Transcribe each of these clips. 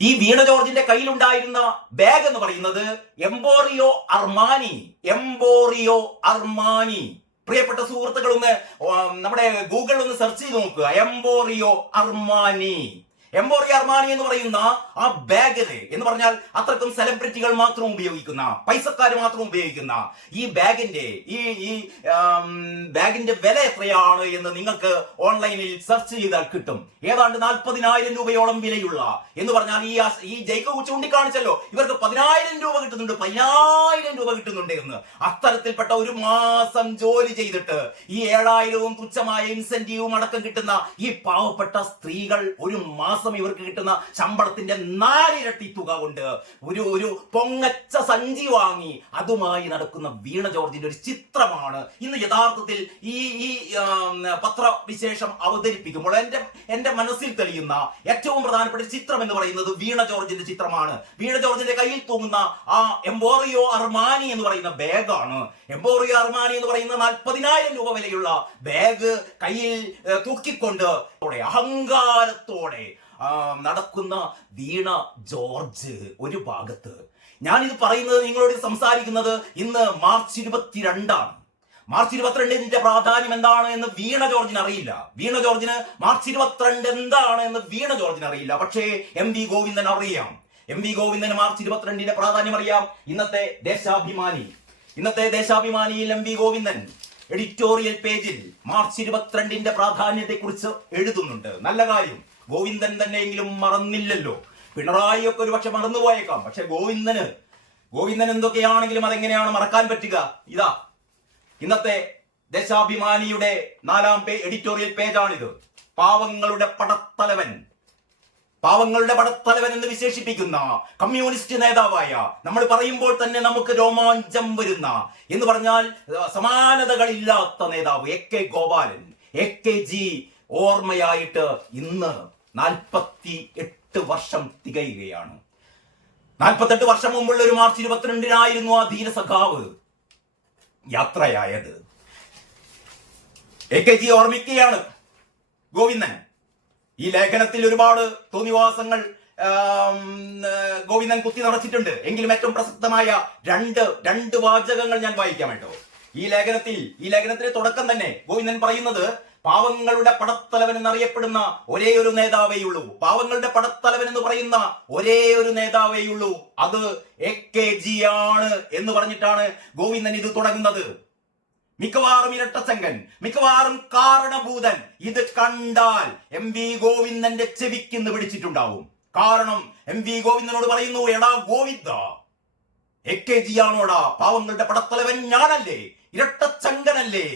ഈ വീണ ജോർജിന്റെ കയ്യിലുണ്ടായിരുന്ന ബാഗ് എന്ന് പറയുന്നത് എംബോറിയോ അർമാനി. Emporio Armani. പ്രിയപ്പെട്ട സുഹൃത്തുക്കൾ ഒന്ന് നമ്മുടെ ഗൂഗിളിൽ ഒന്ന് സെർച്ച് ചെയ്ത് നോക്കുക. Emporio Armani. എംബോറിയോ അർമാനി എന്ന് പറയുന്ന ആ ബാഗിന് എന്ന് പറഞ്ഞാൽ അത്രക്കും സെലിബ്രിറ്റികൾ മാത്രം ഉപയോഗിക്കുന്ന പൈസക്കാർ മാത്രം ഉപയോഗിക്കുന്ന ഈ ബാഗിന്റെ ഈ ഈ ബാഗിന്റെ വില എത്രയാണ് എന്ന് നിങ്ങൾക്ക് ഓൺലൈനിൽ സെർച്ച് ചെയ്താൽ കിട്ടും. ഏതാണ്ട് നാൽപ്പതിനായിരം രൂപയോളം വിലയുള്ള എന്ന് പറഞ്ഞാൽ ഈ ഈ ജൈക്കോ ചൂണ്ടിക്കാണിച്ചല്ലോ. ഇവർക്ക് പതിനായിരം രൂപ കിട്ടുന്നുണ്ട് പതിനായിരം രൂപ കിട്ടുന്നുണ്ട് എന്ന്. അത്തരത്തിൽപ്പെട്ട ഒരു മാസം ജോലി ചെയ്തിട്ട് ഈ ഏഴായിരവും തുച്ഛമായ ഇൻസെന്റീവും അടക്കം കിട്ടുന്ന ഈ പാവപ്പെട്ട സ്ത്രീകൾ ഒരു മാസം ഇവർക്ക് കിട്ടുന്ന ശമ്പളത്തിന്റെ നാലിരട്ടി തുക കൊണ്ട് ഒരു ഒരു പൊങ്ങച്ച സഞ്ചി വാങ്ങി അതുമായി നടക്കുന്ന വീണ ജോർജിന്റെ ഒരു ചിത്രമാണ് ഇന്ന് യഥാർത്ഥത്തിൽ ഈ ഈ പത്രവിശേഷം അവതരിപ്പിക്കുമ്പോൾ എന്റെ എന്റെ മനസ്സിൽ തെളിയുന്ന ഏറ്റവും പ്രധാനപ്പെട്ട ചിത്രം എന്ന് പറയുന്നത് വീണ ജോർജിന്റെ ചിത്രമാണ്. വീണ ജോർജിന്റെ കയ്യിൽ തൂങ്ങുന്ന ആ എംബോറിയോ അർമാനി എന്ന് പറയുന്ന ബാഗാണ്. എംബോറിയോ അർമാനി എന്ന് പറയുന്ന നാൽപ്പതിനായിരം രൂപ വിലയുള്ള ബാഗ് കയ്യിൽ തൂക്കിക്കൊണ്ട് ത്തോടെ, അഹങ്കാരത്തോടെ നടക്കുന്ന വീണ ജോർജ് ഒരു ഭാഗത്ത്. ഞാനിത് പറയുന്നത് നിങ്ങളോട് സംസാരിക്കുന്നത് ഇന്ന് മാർച്ച് ഇരുപത്തിരണ്ടാണ്. മാർച്ച് ഇരുപത്തിരണ്ടിന്റെ പ്രാധാന്യം എന്താണ് എന്ന് വീണ ജോർജിന് അറിയില്ല. വീണ ജോർജിന് മാർച്ച് ഇരുപത്തിരണ്ട് എന്താണ് എന്ന് വീണ ജോർജിന് അറിയില്ല. പക്ഷേ എം വി ഗോവിന്ദൻ അറിയാം. എം വി ഗോവിന്ദന് മാർച്ച് ഇരുപത്തിരണ്ടിന്റെ പ്രാധാന്യം അറിയാം. ഇന്നത്തെ ദേശാഭിമാനി. ഇന്നത്തെ ദേശാഭിമാനിയിൽ എം വി ഗോവിന്ദൻ എഡിറ്റോറിയൽ പേജിൽ മാർച്ച് ഇരുപത്തിരണ്ടിന്റെ പ്രാധാന്യത്തെക്കുറിച്ച് എഴുതുന്നുണ്ട്. നല്ല കാര്യം. ഗോവിന്ദൻ തന്നെയെങ്കിലും മറന്നില്ലല്ലോ. പിണറായിയൊക്കെ ഒരു പക്ഷെ മറന്നുപോയേക്കാം. പക്ഷെ ഗോവിന്ദന് ഗോവിന്ദൻ എന്തൊക്കെയാണെങ്കിലും അതെങ്ങനെയാണ് മറക്കാൻ പറ്റുക? ഇതാ ഇന്നത്തെ ദേശാഭിമാനിയുടെ നാലാം പേ എഡിറ്റോറിയൽ പേജാണിത് പാവങ്ങളുടെ പടത്തലവൻ. പാവങ്ങളുടെ പടത്തലവൻ എന്ന് വിശേഷിപ്പിക്കുന്ന കമ്മ്യൂണിസ്റ്റ് നേതാവായ നമ്മൾ പറയുമ്പോൾ തന്നെ നമുക്ക് രോമാഞ്ചം വരുന്ന എന്ന് പറഞ്ഞാൽ സമാനതകളില്ലാത്ത നേതാവ് A K Gopalan A K G ഓർമ്മയായിട്ട് ഇന്ന് നാൽപ്പത്തി എട്ട് വർഷം തികയുകയാണ്. നാൽപ്പത്തെട്ട് വർഷം മുമ്പുള്ള ഒരു മാർച്ച് ഇരുപത്തിരണ്ടിനായിരുന്നു ആ ധീരസഖാവ് യാത്രയായത്. എ കെ ജി ഓർമ്മിക്കുകയാണ്. ഗോവിന്ദൻ ഈ ലേഖനത്തിൽ ഒരുപാട് തോന്നിവാസങ്ങൾ ഗോവിന്ദൻ കുത്തി നിറച്ചിട്ടുണ്ട് എങ്കിലും ഏറ്റവും പ്രസക്തമായ രണ്ട് രണ്ട് വാചകങ്ങൾ ഞാൻ വായിക്കാം കേട്ടോ. ഈ ലേഖനത്തിൽ ഈ ലേഖനത്തിന്റെ തുടക്കം തന്നെ ഗോവിന്ദൻ പറയുന്നത് പാവങ്ങളുടെ പടത്തലവൻ എന്നറിയപ്പെടുന്ന ഒരേ ഒരു നേതാവേയുള്ളൂ പാവങ്ങളുടെ പടത്തലവൻ എന്ന് പറയുന്ന ഒരേ ഒരു നേതാവേയുള്ളൂ അത് എ കെ ജി ആണ് എന്ന് പറഞ്ഞിട്ടാണ് ഗോവിന്ദൻ ഇത് തുടങ്ങുന്നത്. മിക്കവാറും ഇരട്ടച്ചങ്കൻ മിക്കവാറും കാരണഭൂതൻ ഇത് കണ്ടാൽ എം വി ഗോവിന്ദന്റെ ചെവിക്കിന്ന് പിടിച്ചിട്ടുണ്ടാവും. കാരണം എം വി ഗോവിന്ദനോട് പറയുന്നു എടാ ഗോവിന്ദ എ കെ ജി ആണോടാ പാവങ്ങളുടെ പടത്തലവൻ ഞാനല്ലേ ഇരട്ടച്ചങ്കനല്ലേ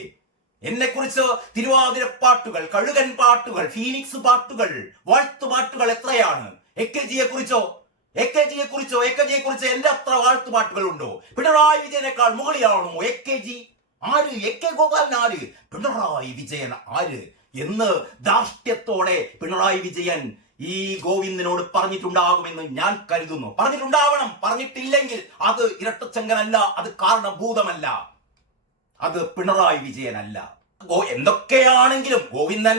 എന്നെ കുറിച്ച് തിരുവാതിര പാട്ടുകൾ കഴുകൻ പാട്ടുകൾ ഫീനിക്സ് പാട്ടുകൾ വാഴ്ത്തു പാട്ടുകൾ എത്രയാണ്? എ കെ ജിയെ കുറിച്ചോ എ കെ ജിയെ കുറിച്ചോ എ കെ ജിയെ കുറിച്ച് എന്റെ അത്ര വാഴ്ത്തുപാട്ടുകൾ ഉണ്ടോ? പിണറായി വിജയനേക്കാൾ മുകളിലാണോ എ കെ ജി? ആര്? എ കെ ഗോപാലൻ ആര്? പിണറായി വിജയൻ ആര്? എന്ന് ധാർഷ്ട്യത്തോടെ പിണറായി വിജയൻ ഈ ഗോവിന്ദനോട് പറഞ്ഞിട്ടുണ്ടാകുമെന്ന് ഞാൻ കരുതുന്നു. പറഞ്ഞിട്ടുണ്ടാവണം. പറഞ്ഞിട്ടില്ലെങ്കിൽ അത് ഇരട്ടച്ചങ്കനല്ല അത് കാരണഭൂതമല്ല. അത് പിണറായി വിജയനല്ല. ഗോ എന്തൊക്കെയാണെങ്കിലും ഗോവിന്ദൻ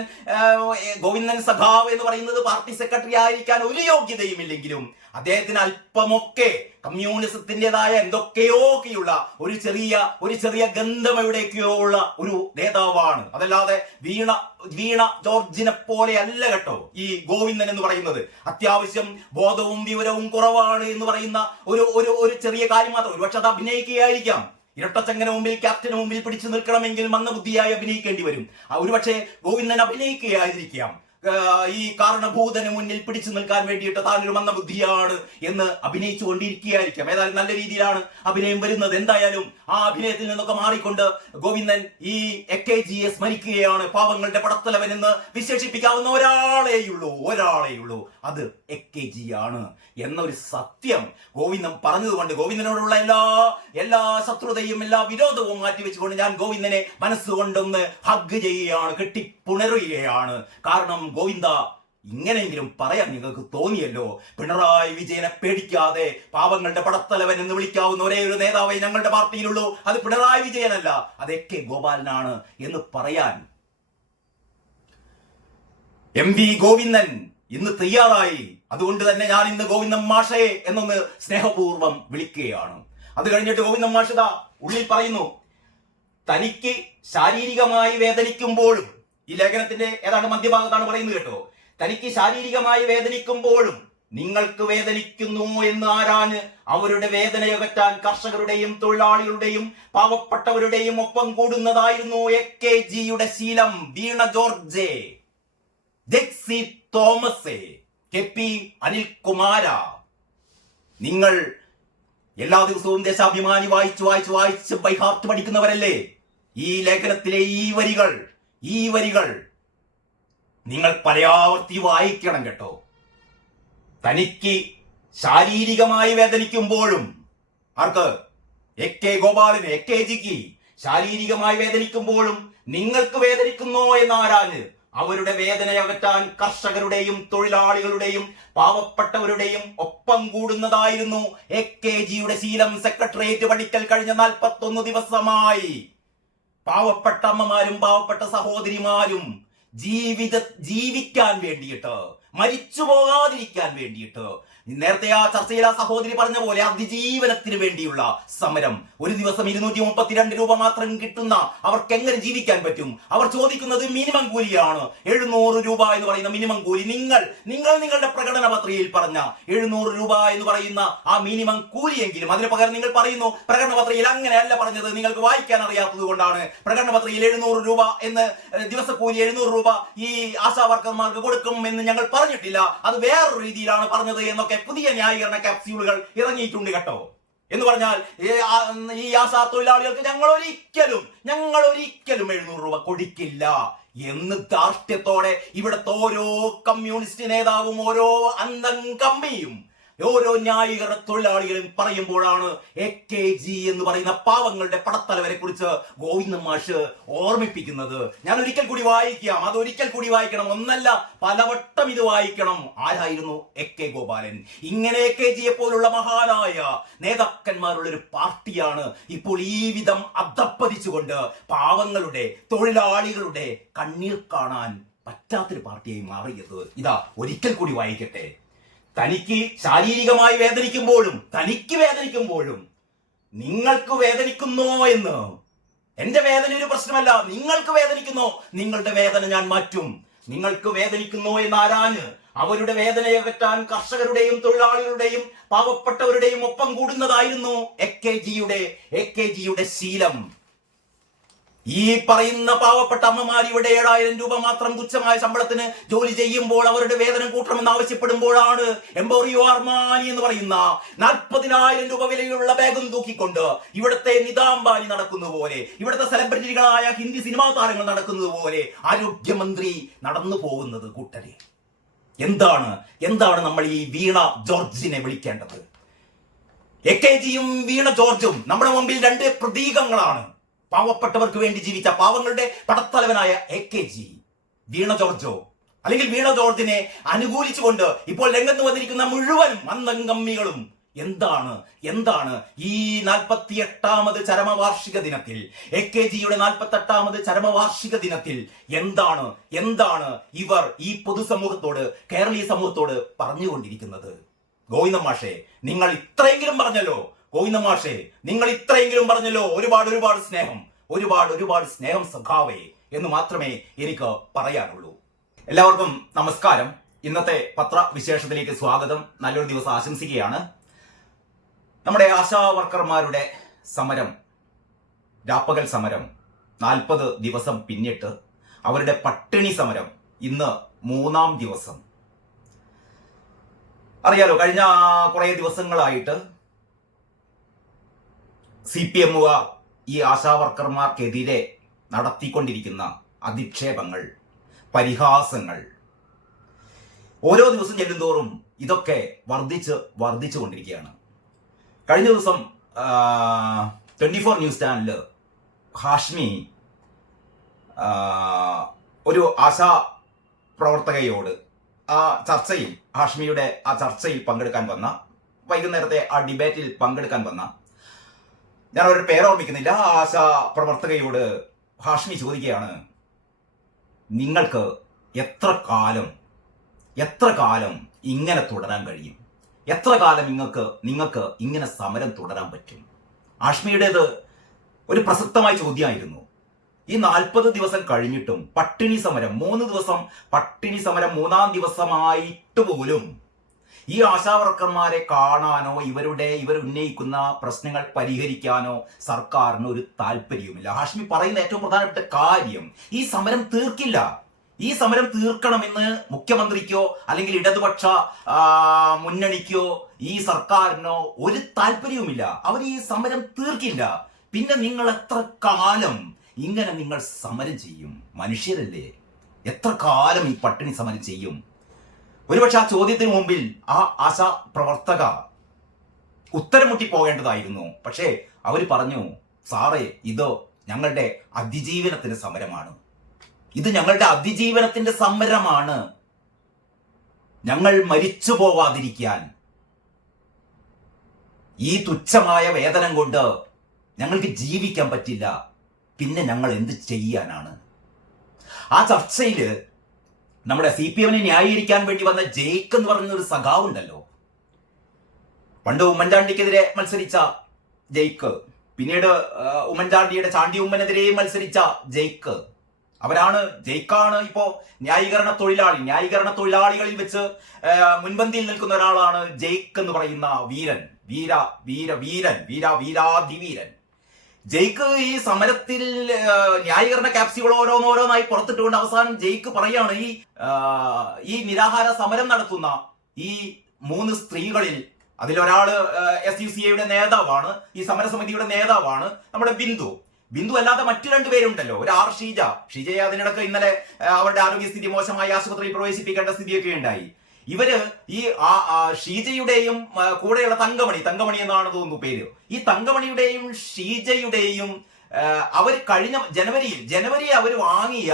ഗോവിന്ദൻ സഖാവ് എന്ന് പറയുന്നത് പാർട്ടി സെക്രട്ടറി ആയിരിക്കാൻ ഒരു യോഗ്യതയും ഇല്ലെങ്കിലും അദ്ദേഹത്തിന് അല്പമൊക്കെ കമ്മ്യൂണിസത്തിന്റെതായ എന്തൊക്കെയൊക്കെയുള്ള ഒരു ചെറിയ ഒരു ചെറിയ ഗന്ധം എവിടേക്കോ ഉള്ള ഒരു നേതാവാണ്. അതല്ലാതെ വീണ വീണ ജോർജിനെ പോലെ അല്ല കേട്ടോ ഈ ഗോവിന്ദൻ എന്ന് പറയുന്നത്. അത്യാവശ്യം ബോധവും വിവരവും കുറവാണ് എന്ന് പറയുന്ന ഒരു ഒരു ചെറിയ കാര്യം മാത്രം. ഒരുപക്ഷെ അത് അഭിനയിക്കുകയായിരിക്കാം. ഇരട്ടച്ചങ്ങന മുമ്പിൽ ക്യാപ്റ്റന് മുമ്പിൽ പിടിച്ചു നിൽക്കണമെങ്കിൽ മന്ദബുദ്ധിയായി അഭിനയിക്കേണ്ടി വരും. ഒരുപക്ഷെ ഗോവിന്ദൻ അഭിനയിക്കുകയായിരിക്കാം. ഈ കാരണഭൂതന് മുന്നിൽ പിടിച്ചു നിൽക്കാൻ വേണ്ടിയിട്ട് താനൊരു മന്ദബുദ്ധിയാണ് എന്ന് അഭിനയിച്ചു കൊണ്ടിരിക്കുകയായിരിക്കാം ഏതായാലും നല്ല രീതിയിലാണ് അഭിനയം വരുന്നത്. എന്തായാലും ആ അഭിനയത്തിൽ നിന്നൊക്കെ മാറിക്കൊണ്ട് ഗോവിന്ദൻ ഈ എ കെ ജിയെ സ്മരിക്കുകയാണ് പാവങ്ങളുടെ പടത്തലവൻ എന്ന് വിശേഷിപ്പിക്കാവുന്ന ഒരാളെയുള്ളൂ ഒരാളെയുള്ളൂ. അത് എ കെ ജി ആണ് എന്നൊരു സത്യം ഗോവിന്ദൻ പറഞ്ഞതുകൊണ്ട് ഗോവിന്ദനോടുള്ള എല്ലാ എല്ലാ ശത്രുതയും എല്ലാ വിരോധവും മാറ്റിവെച്ചുകൊണ്ട് ഞാൻ ഗോവിന്ദനെ മനസ്സുകൊണ്ടൊന്ന് ഹഗ് ചെയ്യുകയാണ് കെട്ടിപ്പുണരുകയാണ്. കാരണം ഗോവിന്ദ ഇങ്ങനെയെങ്കിലും പറയാൻ നിങ്ങൾക്ക് തോന്നിയല്ലോ. പിണറായി വിജയനെ പേടിക്കാതെ പാവങ്ങളുടെ പടത്തലവൻ എന്ന് വിളിക്കാവുന്ന ഒരേ ഒരു നേതാവേ ഞങ്ങളുടെ പാർട്ടിയിലുള്ളൂ. അത് പിണറായി വിജയനല്ല അത് എ കെ ഗോപാലനാണ് എന്ന് പറയാൻ എം വി ഗോവിന്ദൻ ഇന്ന് തയ്യാറായി. അതുകൊണ്ട് തന്നെ ഞാൻ ഇന്ന് ഗോവിന്ദം മാഷയെ എന്നൊന്ന് സ്നേഹപൂർവം വിളിക്കുകയാണ്. അത് കഴിഞ്ഞിട്ട് ഗോവിന്ദം മാഷിത ഉള്ളിൽ പറയുന്നു തനിക്ക് ശാരീരികമായി വേദനിക്കുമ്പോഴും ഈ ലേഖനത്തിന്റെ ഏതാണ്ട് മധ്യഭാഗത്താണ് പറയുന്നത് കേട്ടോ തനിക്ക് ശാരീരികമായി വേദനിക്കുമ്പോഴും നിങ്ങൾക്ക് വേദനിക്കുന്നു എന്ന് ആരാഞ്ഞ് അവരുടെ വേദനയകറ്റാൻ കർഷകരുടെയും തൊഴിലാളികളുടെയും പാവപ്പെട്ടവരുടെയും ഒപ്പം കൂടുന്നതായിരുന്നു എ കെ ജിയുടെ ശീലം വീണ ജോർജെ. തോമസ് കെ പി അനിൽകുമാര. നിങ്ങൾ എല്ലാ ദിവസവും ദേശാഭിമാനി വായിച്ച് വായിച്ച് വായിച്ച് ബൈഹാർട്ട് പഠിക്കുന്നവരല്ലേ? ഈ ലേഖനത്തിലെ ഈ വരികൾ ഈ വരികൾ നിങ്ങൾ പലയാവർത്തി വായിക്കണം കേട്ടോ. തനിക്ക് ശാരീരികമായി വേദനിക്കുമ്പോഴും ആർക്ക്? എ കെ ഗോപാലിന് എ കെ ജിക്ക് ശാരീരികമായി വേദനിക്കുമ്പോഴും നിങ്ങൾക്ക് വേദനിക്കുന്നോ എന്നാരാഞ്ഞ് അവരുടെ വേദനയകറ്റാൻ കർഷകരുടെയും തൊഴിലാളികളുടെയും പാവപ്പെട്ടവരുടെയും ഒപ്പം കൂടുന്നതായിരുന്നു എ കെ ജിയുടെ ശീലം. സെക്രട്ടേറിയറ്റ് പഠിക്കൽ കഴിഞ്ഞ നാൽപ്പത്തൊന്ന് ദിവസമായി. പാവപ്പെട്ട അമ്മമാരും പാവപ്പെട്ട സഹോദരിമാരും ജീവിത ജീവിക്കാൻ വേണ്ടിയിട്ട് മരിച്ചു പോകാതിരിക്കാൻ വേണ്ടിയിട്ട്. നേരത്തെ ആ ചർച്ചയിൽ ആ സഹോദരി പറഞ്ഞ പോലെ അതിജീവനത്തിന് വേണ്ടിയുള്ള സമരം. ഒരു ദിവസം ഇരുന്നൂറ്റി മുപ്പത്തിരണ്ട് രൂപ മാത്രം കിട്ടുന്ന അവർക്ക് എങ്ങനെ ജീവിക്കാൻ പറ്റും? അവർ ചോദിക്കുന്നത് മിനിമം കൂലിയാണ്. എഴുന്നൂറ് രൂപ എന്ന് പറയുന്ന മിനിമം കൂലി നിങ്ങൾ നിങ്ങൾ നിങ്ങളുടെ പ്രകടന പത്രികയിൽ പറഞ്ഞ എഴുന്നൂറ് രൂപ എന്ന് പറയുന്ന ആ മിനിമം കൂലിയെങ്കിലും അതിന് പകരം നിങ്ങൾ പറയുന്നു പ്രകടന പത്രികയിൽ അങ്ങനെയല്ല പറഞ്ഞത്. നിങ്ങൾക്ക് വായിക്കാൻ അറിയാത്തത് കൊണ്ടാണ്. പ്രകടന പത്രികയിൽ എഴുന്നൂറ് രൂപ എന്ന് ദിവസക്കൂലി എഴുന്നൂറ് രൂപ ഈ ആശാ വർക്കർമാർക്ക് കൊടുക്കും എന്ന് ഞങ്ങൾ പറഞ്ഞിട്ടില്ല. അത് വേറൊരു രീതിയിലാണ് പറഞ്ഞത് എന്നൊക്കെ പുതിയ ന്യായീകരണ ക്യാപ്സ്യൂളുകൾ ഇറങ്ങിയിട്ടുണ്ട് കേട്ടോ. എന്ന് പറഞ്ഞാൽ ഈ ആസാ തൊഴിലാളികൾക്ക് ഞങ്ങൾ ഒരിക്കലും ഞങ്ങൾ ഒരിക്കലും എഴുന്നൂറ് രൂപ കൊടുക്കില്ല. എന്ന് ധാർഷ്ട്യത്തോടെ ഇവിടുത്തെ ഓരോ കമ്മ്യൂണിസ്റ്റ് നേതാവും ഓരോ അന്തം കമ്മിയും ഓരോ ന്യായീകരണ തൊഴിലാളികളും പറയുമ്പോഴാണ് എ കെ ജി എന്ന് പറയുന്ന പാവങ്ങളുടെ പടത്തലവരെ കുറിച്ച് ഗോവിന്ദ മാഷ് ഓർമ്മിപ്പിക്കുന്നത്. ഞാൻ ഒരിക്കൽ കൂടി വായിക്കാം. അത് ഒരിക്കൽ കൂടി വായിക്കണം. ഒന്നല്ല പലവട്ടം ഇത് വായിക്കണം. ആരായിരുന്നു എ കെ ഗോപാലൻ? ഇങ്ങനെ എ കെ ജിയെ പോലുള്ള മഹാനായ നേതാക്കന്മാരുള്ള ഒരു പാർട്ടിയാണ് ഇപ്പോൾ ഈ വിധം അധപ്പതിച്ചുകൊണ്ട് പാവങ്ങളുടെ തൊഴിലാളികളുടെ കണ്ണീർ കാണാൻ പറ്റാത്തൊരു പാർട്ടിയായി മാറിയത്. ഇതാ ഒരിക്കൽ കൂടി വായിക്കട്ടെ. തനിക്ക് ശാരീരികമായി വേദനിക്കുമ്പോഴും തനിക്ക് വേദനിക്കുമ്പോഴും നിങ്ങൾക്ക് വേദനിക്കുന്നോ എന്ന്? എന്റെ വേദന ഒരു പ്രശ്നമല്ല. നിങ്ങൾക്ക് വേദനിക്കുന്നോ? നിങ്ങളുടെ വേദന ഞാൻ മാറ്റും. നിങ്ങൾക്ക് വേദനിക്കുന്നോ എന്ന് ആരാഞ്ഞ് അവരുടെ വേദനയകറ്റാൻ കർഷകരുടെയും തൊഴിലാളികളുടെയും പാവപ്പെട്ടവരുടെയും ഒപ്പം കൂടുന്നതായിരുന്നു എ കെ ജിയുടെ എ കെ ജിയുടെ ശീലം. ഈ പറയുന്ന പാവപ്പെട്ട അമ്മമാർ ഇവിടെ ഏഴായിരം രൂപ മാത്രം തുച്ഛമായ ശമ്പളത്തിന് ജോലി ചെയ്യുമ്പോൾ അവരുടെ വേതനം കൂട്ടണമെന്ന് ആവശ്യപ്പെടുമ്പോഴാണ് എംബോറിയോ അർമാനി എന്ന് പറയുന്ന നാൽപ്പതിനായിരം രൂപ വിലയുള്ള ബാഗും തൂക്കിക്കൊണ്ട് ഇവിടുത്തെ നിതാംബാനി നടക്കുന്ന പോലെ ഇവിടുത്തെ സെലിബ്രിറ്റികളായ ഹിന്ദി സിനിമാ താരങ്ങൾ നടക്കുന്നത് പോലെ ആരോഗ്യമന്ത്രി നടന്നു പോകുന്നത് കൂട്ടരെ. എന്താണ് എന്താണ് നമ്മൾ ഈ വീണ ജോർജിനെ വിളിക്കേണ്ടത്? എ കെ ജിയും വീണ ജോർജും നമ്മുടെ മുമ്പിൽ രണ്ട് പ്രതീകങ്ങളാണ്. പാവപ്പെട്ടവർക്ക് വേണ്ടി ജീവിച്ച പാവങ്ങളുടെ പടത്തലവനായ എ കെ ജി വീണ ജോർജോ അല്ലെങ്കിൽ വീണ ജോർജിനെ അനുകൂലിച്ചുകൊണ്ട് ഇപ്പോൾ രംഗത്ത് വന്നിരിക്കുന്ന മുഴുവൻ മന്ദംഗമ്മികളും എന്താണ് എന്താണ് ഈ നാൽപ്പത്തി എട്ടാമത് ചരമവാർഷിക ദിനത്തിൽ എ കെ ജിയുടെ നാൽപ്പത്തി എട്ടാമത് ചരമവാർഷിക ദിനത്തിൽ എന്താണ് എന്താണ് ഇവർ ഈ പൊതുസമൂഹത്തോട് കേരളീയ സമൂഹത്തോട് പറഞ്ഞുകൊണ്ടിരിക്കുന്നത്? ഗോവിന്ദമാഷെ നിങ്ങൾ ഇത്രയെങ്കിലും പറഞ്ഞല്ലോ ഗോവിന്ദ മാഷേ നിങ്ങൾ ഇത്രയെങ്കിലും പറഞ്ഞല്ലോ ഒരുപാട് ഒരുപാട് സ്നേഹം. ഒരുപാട് ഒരുപാട് സ്നേഹം സഖാവേ എന്ന് മാത്രമേ എനിക്ക് പറയാനുള്ളൂ. എല്ലാവർക്കും നമസ്കാരം. ഇന്നത്തെ പത്രവിശേഷത്തിലേക്ക് സ്വാഗതം. നല്ലൊരു ദിവസം ആശംസിക്കുകയാണ്. നമ്മുടെ ആശാ വർക്കർമാരുടെ സമരം രാപ്പകൽ സമരം നാൽപ്പത് ദിവസം പിന്നിട്ട് അവരുടെ പട്ടിണി സമരം ഇന്ന് മൂന്നാം ദിവസം. അറിയാലോ കഴിഞ്ഞ കുറേ ദിവസങ്ങളായിട്ട് സി പി എമ്മുകാർ ഈ ആശാവർക്കർമാർക്കെതിരെ നടത്തിക്കൊണ്ടിരിക്കുന്ന അധിക്ഷേപങ്ങൾ പരിഹാസങ്ങൾ. ഓരോ ദിവസം ചെല്ലുന്തോറും ഇതൊക്കെ വർദ്ധിച്ച് വർദ്ധിച്ചു കൊണ്ടിരിക്കുകയാണ്. കഴിഞ്ഞ ദിവസം ട്വന്റി ഫോർ ന്യൂസ് ചാനലിൽ ഹാഷ്മി ഒരു ആശാ പ്രവർത്തകയോട് ആ ചർച്ചയിൽ ഹാഷ്മിയുടെ ആ ചർച്ചയിൽ പങ്കെടുക്കാൻ വന്ന വൈകുന്നേരത്തെ ആ ഡിബേറ്റിൽ പങ്കെടുക്കാൻ വന്ന ഞാൻ അവരുടെ പേര് ഓർമ്മിക്കുന്നില്ല. ആ ആശാ പ്രവർത്തകയോട് ഹാഷ്മി ചോദിക്കുകയാണ് നിങ്ങൾക്ക് എത്ര കാലം എത്ര കാലം ഇങ്ങനെ തുടരാൻ കഴിയും? എത്ര കാലം നിങ്ങൾക്ക് നിങ്ങൾക്ക് ഇങ്ങനെ സമരം തുടരാൻ പറ്റും? ആഷ്മിയുടേത് ഒരു പ്രസക്തമായ ചോദ്യമായിരുന്നു. ഈ നാൽപ്പത് ദിവസം കഴിഞ്ഞിട്ടും പട്ടിണി സമരം മൂന്ന് ദിവസം പട്ടിണി സമരം മൂന്നാം ദിവസമായിട്ട് പോലും ഈ ആശാവർക്കന്മാരെ കാണാനോ ഇവരുടെ ഇവർ ഉന്നയിക്കുന്ന പ്രശ്നങ്ങൾ പരിഹരിക്കാനോ സർക്കാരിന് ഒരു താല്പര്യവുമില്ല. ഹാഷ്മി പറയുന്ന ഏറ്റവും പ്രധാനപ്പെട്ട കാര്യം ഈ സമരം തീർക്കില്ല. ഈ സമരം തീർക്കണമെന്ന് മുഖ്യമന്ത്രിക്കോ അല്ലെങ്കിൽ ഇടതുപക്ഷ മുന്നണിക്കോ ഈ സർക്കാരിനോ ഒരു താല്പര്യവുമില്ല. അവർ ഈ സമരം തീർക്കില്ല. പിന്നെ നിങ്ങൾ എത്ര കാലം ഇങ്ങനെ നിങ്ങൾ സമരം ചെയ്യും? മനുഷ്യരല്ലേ? എത്ര കാലം ഈ പട്ടിണി സമരം ചെയ്യും? ഒരുപക്ഷെ ആ ചോദ്യത്തിന് മുമ്പിൽ ആ ആശ പ്രവർത്തക ഉത്തരം മുട്ടി പോകേണ്ടതായിരുന്നു. പക്ഷേ അവർ പറഞ്ഞു സാറേ ഇതോ ഞങ്ങളുടെ അതിജീവനത്തിന്റെ സമരമാണ്. ഇത് ഞങ്ങളുടെ അതിജീവനത്തിന്റെ സമരമാണ്. ഞങ്ങൾ മരിച്ചു പോവാതിരിക്കാൻ. ഈ തുച്ഛമായ വേതനം കൊണ്ട് ഞങ്ങൾക്ക് ജീവിക്കാൻ പറ്റില്ല. പിന്നെ ഞങ്ങൾ എന്ത് ചെയ്യാനാണ്? ആ ചർച്ചയിൽ നമ്മുടെ സി പി എമ്മിനെ ന്യായീകരിക്കാൻ വേണ്ടി വന്ന ജയിക്ക് എന്ന് പറയുന്ന ഒരു സഖാവുണ്ടല്ലോ. പണ്ട് ഉമ്മൻചാണ്ടിക്കെതിരെ മത്സരിച്ച ജയിക്ക് പിന്നീട് ഉമ്മൻചാണ്ടിയുടെ ചാണ്ടി ഉമ്മനെതിരെയും മത്സരിച്ച ജയിക്ക്. അവരാണ് ജയിക്കാണ് ഇപ്പോ ന്യായീകരണ തൊഴിലാളി. ന്യായീകരണ തൊഴിലാളികളിൽ വെച്ച് മുൻപന്തിയിൽ നിൽക്കുന്ന ഒരാളാണ് ജയിക്ക് എന്ന് പറയുന്ന വീരൻ. വീര വീര വീരൻ. വീര വീരാതിവീരൻ ജയിക്ക് ഈ സമരത്തിൽ ന്യായീകരണ ക്യാപ്സ്യൂൾ ഓരോന്നോരോന്നായി പുറത്തിട്ടുകൊണ്ട് അവസാനം ജയ്ക്ക് പറയാണ് ഈ ഈ നിരാഹാര സമരം നടത്തുന്ന ഈ മൂന്ന് സ്ത്രീകളിൽ അതിലൊരാൾ എസ് യു സി എയുടെ നേതാവാണ് ഈ സമരസമിതിയുടെ നേതാവാണ് നമ്മുടെ ബിന്ദു. ബിന്ദു അല്ലാതെ മറ്റു രണ്ടുപേരുണ്ടല്ലോ ഒരു ആർ ഷീജ. ഷീജയെ അതിനിടക്ക് ഇന്നലെ അവരുടെ ആരോഗ്യസ്ഥിതി മോശമായി ആശുപത്രിയിൽ പ്രവേശിപ്പിക്കേണ്ട സ്ഥിതിയൊക്കെ ഉണ്ടായി. ഇവർ ഈ ഷീജയുടെയും കൂടെയുള്ള തങ്കമണി തങ്കമണി എന്നാണ് തോന്നുന്നു പേര്. ഈ തങ്കമണിയുടെയും ഷീജയുടെയും അവർ കഴിഞ്ഞ ജനുവരിയിൽ ജനുവരി അവർ വാങ്ങിയ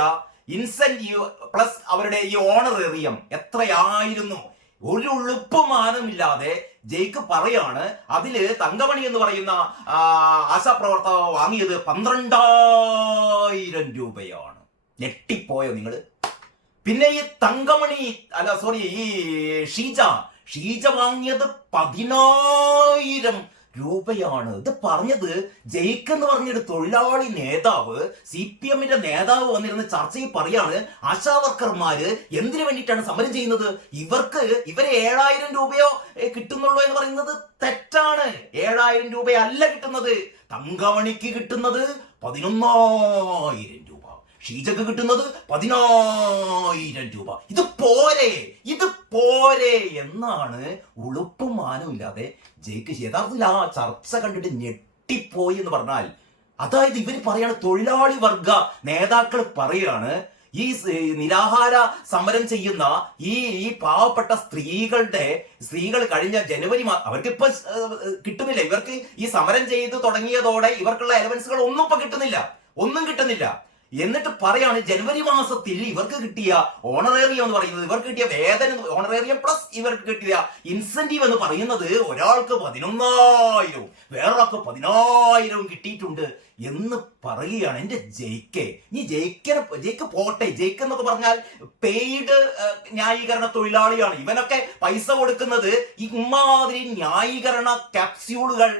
ഇൻസെന്റീവ് പ്ലസ് അവരുടെ ഈ ഓണർ എറിയം എത്രയായിരുന്നു? ഒരു ഉളുപ്പുമാനമില്ലാതെ ജയ്ക്ക് പറയാണ് അതിൽ തങ്കമണി എന്ന് പറയുന്ന ആശാപ്രവർത്തക വാങ്ങിയത് പന്ത്രണ്ടായിരം രൂപയാണ്. ഞെട്ടിപ്പോയോ നിങ്ങൾ? പിന്നെ ഈ തങ്കമണി അല്ല സോറി ഈ ഷീജ. ഷീജ വാങ്ങിയത് പതിനായിരം രൂപയാണ്. ഇത് പറഞ്ഞത് ജയിക്ക് എന്ന് പറഞ്ഞൊരു തൊഴിലാളി നേതാവ് സി പി എമ്മിന്റെ നേതാവ് വന്നിരുന്ന ചർച്ചയിൽ പറയാണ് ആശാവർക്കർമാര് എന്തിനു വേണ്ടിയിട്ടാണ് സമരം ചെയ്യുന്നത്? ഇവർക്ക് ഇവരെ ഏഴായിരം രൂപയോ കിട്ടുന്നുള്ളോ എന്ന് പറയുന്നത് തെറ്റാണ്. ഏഴായിരം രൂപയല്ല കിട്ടുന്നത്. തങ്കമണിക്ക് കിട്ടുന്നത് പതിനൊന്നായിരം ഷീജക്ക് കിട്ടുന്നത് പതിനായിരം രൂപ. ഇത് പോരെ ഇത് പോരെ എന്നാണ് ഉളുപ്പും മാനമില്ലാതെ ജയിക്ക് യഥാർത്ഥത്തിൽ ആ ചർച്ച കണ്ടിട്ട് ഞെട്ടിപ്പോയി എന്ന് പറഞ്ഞാൽ അതായത് ഇവർ പറയാണ് തൊഴിലാളി വർഗ നേതാക്കൾ പറയാണ് ഈ നിരാഹാര സമരം ചെയ്യുന്ന ഈ ഈ പാവപ്പെട്ട സ്ത്രീകളുടെ സ്ത്രീകൾ കഴിഞ്ഞ ജനുവരി മാസം അവർക്ക് ഇപ്പൊ കിട്ടുന്നില്ല. ഇവർക്ക് ഈ സമരം ചെയ്ത് തുടങ്ങിയതോടെ ഇവർക്കുള്ള എലവൻസുകൾ ഒന്നും ഇപ്പൊ കിട്ടുന്നില്ല. ഒന്നും കിട്ടുന്നില്ല. എന്നിട്ട് പറയാണ് ജനുവരി മാസത്തിൽ ഇവർക്ക് കിട്ടിയ ഓണറേറിയം എന്ന് പറയുന്നത് ഇവർക്ക് കിട്ടിയ വേതനം ഓണറേറിയം പ്ലസ് ഇവർക്ക് കിട്ടിയ ഇൻസെന്റീവ് എന്ന് പറയുന്നത് ഒരാൾക്ക് പതിനൊന്നായിരവും വേറൊരാൾക്ക് പതിനായിരവും കിട്ടിയിട്ടുണ്ട് എന്ന് പറയുകയാണ് എന്റെ ജയിക്കെ ഈ ജയിക്കനെ ജയിക്ക് പോട്ടെ. ജയിക്ക് എന്നൊക്കെ പറഞ്ഞാൽ പെയ്ഡ് ന്യായീകരണ തൊഴിലാളിയാണ്. ഇവനൊക്കെ പൈസ കൊടുക്കുന്നത് ഇമാതിരി ന്യായീകരണ ക്യാപ്സ്യൂളുകൾ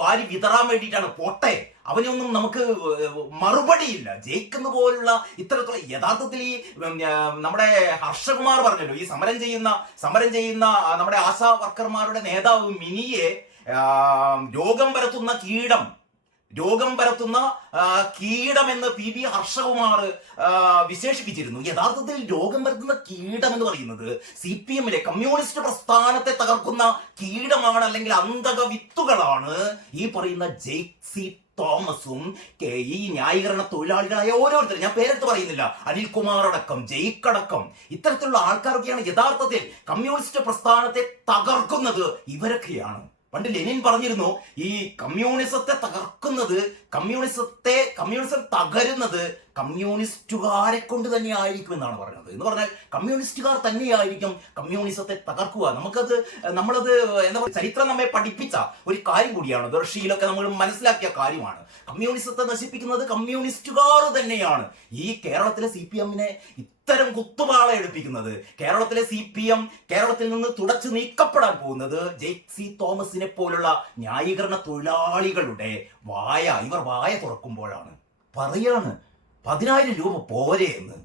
വാരി വിതറാൻ വേണ്ടിയിട്ടാണ്. പോട്ടെ. അവനൊന്നും നമുക്ക് മറുപടിയില്ല. ജയിക്കുന്ന പോലുള്ള ഇത്തരത്തിലുള്ള യഥാർത്ഥത്തിൽ ഈ നമ്മുടെ ഹർഷകുമാർ പറഞ്ഞല്ലോ ഈ സമരം ചെയ്യുന്ന സമരം ചെയ്യുന്ന നമ്മുടെ ആശാ വർക്കർമാരുടെ നേതാവ് മിനിയെ രോഗം പരത്തുന്ന കീടം രോഗം പരത്തുന്ന കീടം എന്ന് പി ബി ഹർഷകുമാർ വിശേഷിപ്പിച്ചിരുന്നു. യഥാർത്ഥത്തിൽ രോഗം പരത്തുന്ന കീടം എന്ന് പറയുന്നത് സി പി എമ്മിലെ കമ്മ്യൂണിസ്റ്റ് പ്രസ്ഥാനത്തെ തകർക്കുന്ന കീടമാണ് അല്ലെങ്കിൽ അന്തക വിത്തുകളാണ് ഈ പറയുന്ന ജെയ്സി തോമസും കെ- ഈ ന്യായീകരണ തൊഴിലാളികളായ ഓരോരുത്തരും ഞാൻ പേരെടുത്ത് പറയുന്നില്ല അനിൽകുമാർ അടക്കം ജയിക്കടക്കം ഇത്തരത്തിലുള്ള ആൾക്കാരൊക്കെയാണ് യഥാർത്ഥത്തിൽ കമ്മ്യൂണിസ്റ്റ് പ്രസ്ഥാനത്തെ തകർക്കുന്നത്. ഇവരൊക്കെയാണ്. പണ്ട് ലെനിൻ പറഞ്ഞിരുന്നു ഈ കമ്മ്യൂണിസത്തെ തകർക്കുന്നത് കമ്മ്യൂണിസത്തെ കമ്മ്യൂണിസം തകരുന്നത് കമ്മ്യൂണിസ്റ്റുകാരെ കൊണ്ട് തന്നെ ആയിരിക്കും എന്നാണ് പറഞ്ഞത്. എന്ന് പറഞ്ഞാൽ കമ്മ്യൂണിസ്റ്റുകാർ തന്നെയായിരിക്കും കമ്മ്യൂണിസത്തെ തകർക്കുക. നമുക്കത് നമ്മളത് എന്താ പറയുക ചരിത്രം നമ്മെ പഠിപ്പിച്ച ഒരു കാര്യം കൂടിയാണ്. ദർശിയിലൊക്കെ നമ്മൾ മനസ്സിലാക്കിയ കാര്യമാണ്. കമ്മ്യൂണിസത്തെ നശിപ്പിക്കുന്നത് കമ്മ്യൂണിസ്റ്റുകാർ തന്നെയാണ്. ഈ കേരളത്തിലെ സി പി എമ്മിനെ ഇത്തരം കുത്തുപാള എടുപ്പിക്കുന്നത്. കേരളത്തിലെ സി പി എം കേരളത്തിൽ നിന്ന് തുടച്ചു നീക്കപ്പെടാൻ പോകുന്നത് ജെയ്സി തോമസിനെ പോലുള്ള ന്യായീകരണ തൊഴിലാളികളുടെ വായ ഇവർ വായ തുറക്കുമ്പോഴാണ്. പറയാണ് പതിനായിരം രൂപ പോരെ എന്ന്.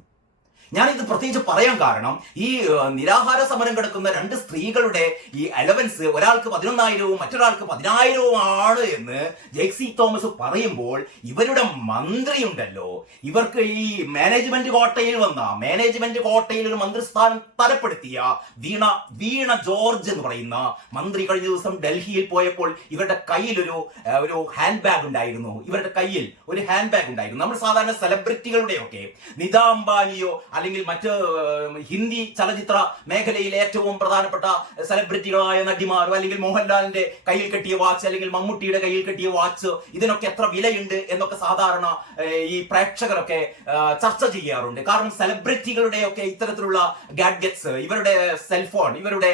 ഞാനിത് പ്രത്യേകിച്ച് പറയാൻ കാരണം ഈ നിരാഹാര സമരം കിടക്കുന്ന രണ്ട് സ്ത്രീകളുടെ ഈ അലവൻസ് ഒരാൾക്ക് പതിനൊന്നായിരവും മറ്റൊരാൾക്ക് പതിനായിരവും ആണ് എന്ന് ജെക്സി തോമസ് പറയുമ്പോൾ ഇവരുടെ മന്ത്രി ഉണ്ടല്ലോ ഇവർക്ക് ഈ മാനേജ്മെന്റ് കോട്ടയിൽ വന്ന മാനേജ്മെന്റ് കോട്ടയിൽ ഒരു മന്ത്രിസ്ഥാനം തലപ്പെടുത്തിയ വീണ വീണ ജോർജ് എന്ന് പറയുന്ന മന്ത്രി കഴിഞ്ഞ ദിവസം ഡൽഹിയിൽ പോയപ്പോൾ ഇവരുടെ കയ്യിലൊരു ഒരു ഹാൻഡ് ബാഗ് ഉണ്ടായിരുന്നു. ഇവരുടെ കയ്യിൽ ഒരു ഹാൻഡ് ബാഗ് ഉണ്ടായിരുന്നു. നമ്മൾ സാധാരണ സെലിബ്രിറ്റികളുടെയൊക്കെ നിതാ അംബാനിയോ അല്ലെങ്കിൽ മറ്റ് ഹിന്ദി ചലച്ചിത്ര മേഖലയിൽ ഏറ്റവും പ്രധാനപ്പെട്ട സെലിബ്രിറ്റികളായ നടിമാരോ അല്ലെങ്കിൽ മോഹൻലാലിന്റെ കയ്യിൽ കെട്ടിയ വാച്ച് അല്ലെങ്കിൽ മമ്മൂട്ടിയുടെ കയ്യിൽ കെട്ടിയ വാച്ച് ഇതിനൊക്കെ എത്ര വിലയുണ്ട് എന്നൊക്കെ സാധാരണ ഈ പ്രേക്ഷകരൊക്കെ ചർച്ച ചെയ്യാറുണ്ട്. കാരണം സെലിബ്രിറ്റികളുടെ ഒക്കെ ഇത്തരത്തിലുള്ള ഗാഡ്ഗറ്റ്സ് ഇവരുടെ സെൽഫോൺ ഇവരുടെ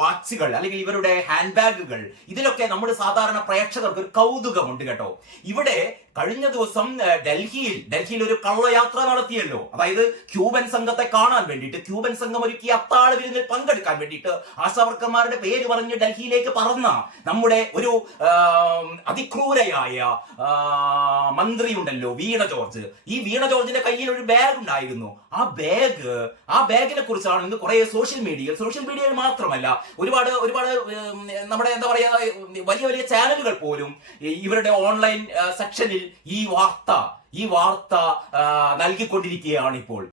വാച്ചുകൾ അല്ലെങ്കിൽ ഇവരുടെ ഹാൻഡ് ബാഗുകൾ ഇതിലൊക്കെ നമ്മുടെ സാധാരണ പ്രേക്ഷകർക്ക് ഒരു കൗതുകമുണ്ട് കേട്ടോ. ഇവിടെ കഴിഞ്ഞ ദിവസം ഡൽഹിയിൽ ഡൽഹിയിൽ ഒരു കള്ളയാത്ര നടത്തിയല്ലോ. അതായത് ക്യൂബൻ സംഘത്തെ കാണാൻ വേണ്ടിയിട്ട് ക്യൂബൻ സംഘം ഒരുക്കിയ അത്താഴ വിരുന്നിൽ പങ്കെടുക്കാൻ വേണ്ടിയിട്ട് ആശാവർക്കന്മാരുടെ പേര് പറഞ്ഞ് ഡൽഹിയിലേക്ക് പറന്ന നമ്മുടെ ഒരു അതിക്രൂരയായ മന്ത്രി മന്ത്രിയുണ്ടല്ലോ വീണ ജോർജ്. ഈ വീണ ജോർജിന്റെ കയ്യിൽ ഒരു ബാഗ് ഉണ്ടായിരുന്നു. ആ ബാഗ് ആ ബാഗിനെ കുറിച്ചാണ് ഇന്ന് കുറെ സോഷ്യൽ മീഡിയയിൽ സോഷ്യൽ മീഡിയയിൽ മാത്രമല്ല ഒരുപാട് ഒരുപാട് നമ്മുടെ എന്താ പറയാ വലിയ വലിയ ചാനലുകൾ പോലും ഇവരുടെ ഓൺലൈൻ സെക്ഷനിൽ ഈ വാർത്ത ഈ വാർത്ത നൽകിക്കൊണ്ടിരിക്കുകയാണിപ്പോൾ.